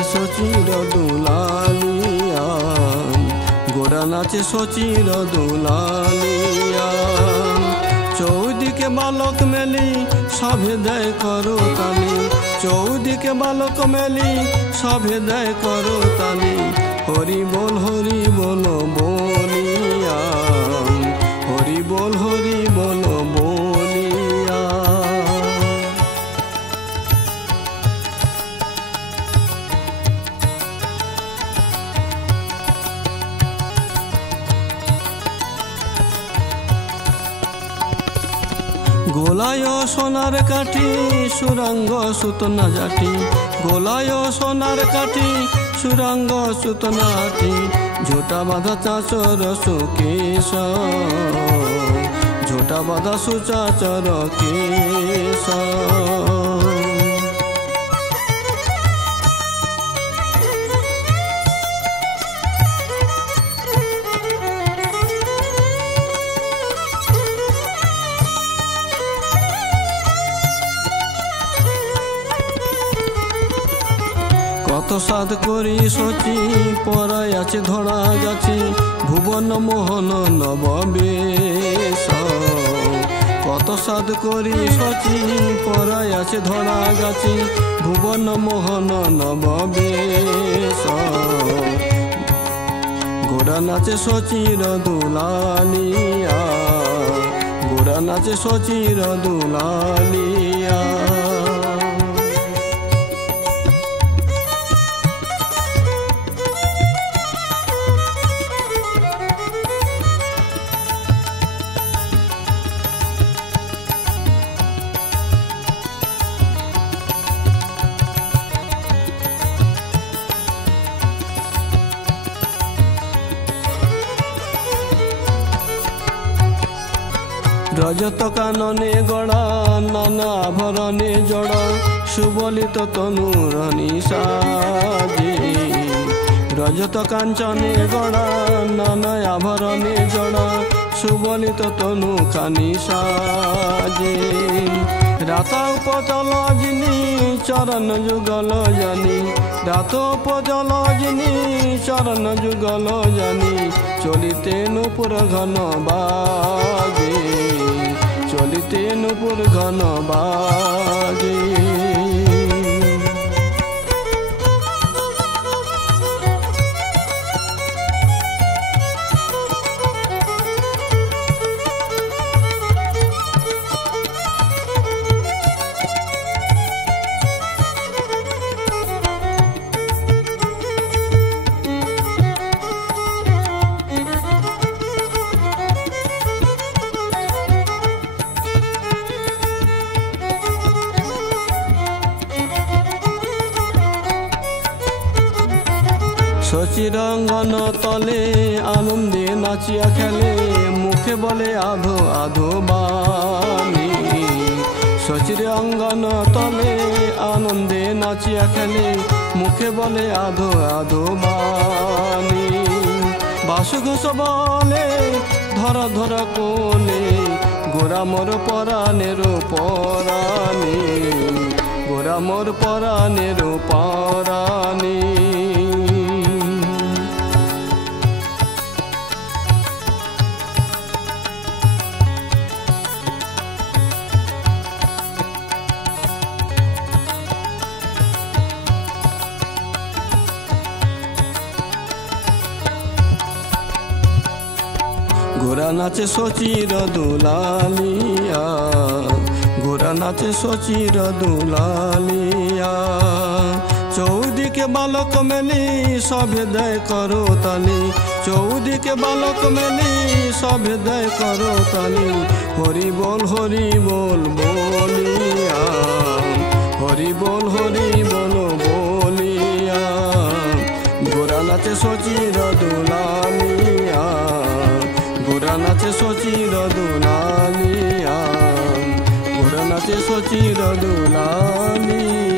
নাচে সচির দুলালিয়া, গোরা নাচে সচির দুলালিয়া। চৌদিকে বালক মেলি সভে দেয় করো তালি, চৌদিকে বালক মেলি সভে দেয় করো তালি। হরি বল বলিয়া, হরি বল বলিয়া। গোলায় সোনার কাঠি সুরঙ্গ সুতনা জাটি, গোলায় সোনার কাঠি সুরঙ্গ সুতনা আটি। ঝোটা বাঁধা চাচর সুকেশ, ঝোটা বাঁধা সুচাচর কেশ। কত সাধ করি সচি পরায় আছে ধরা গাছি, ভুবন মোহন নববেশ। কত সাধ করি সচি পরায় আছে ধরা গাছি, ভুবন মোহন নববেশ। গোরা নাচে সচির দুলালিয়া, গোরা নাচে সচির দুলালিয়া। রজত কাননে গড়া নানা আভরণে জড়া, সুবলিত তনুর নিশাজি। রজত কাঞ্চনে গড়া নানা আভরণে জড়া, সুবলিত তনু খানি সাজি। রাত উপজল যিনি চরণ যুগল জানি, রাত উপজল যিনি চরণ যুগল জানি। চলিতে নূপুর ঘন বাজে, চলিতে নূপুর ঘন বাজে। সচিরঙ্গন তলে আনন্দে নাচিয়া খেলে, মুখে বলে আধো আধো বাণী। সচিরঙ্গন তলে আনন্দে নাচিয়া খেলে, মুখে বলে আধো আধো বাণী। বাসু ঘোষ বলে ধর ধর কোলে, গোরা মোর পরাণের পরাণী, গোরা মোর পরাণের পরাণী। গোরা নাচে সচির দুলালিয়া, গোরা নাচে সচির দুলালিয়া। চৌদিকে বালক মেলি সভে দেয় করো তালি, চৌদিকে বালক মেলি সভে দেয় করো তালি। হরি বল বলিয়া, হরি বল বলিয়া। গোরা নাচে সচির দুলালিয়া, গোরা নাচে সচির দুলালিয়া, গোরা নাচে সচির দুলালিয়া।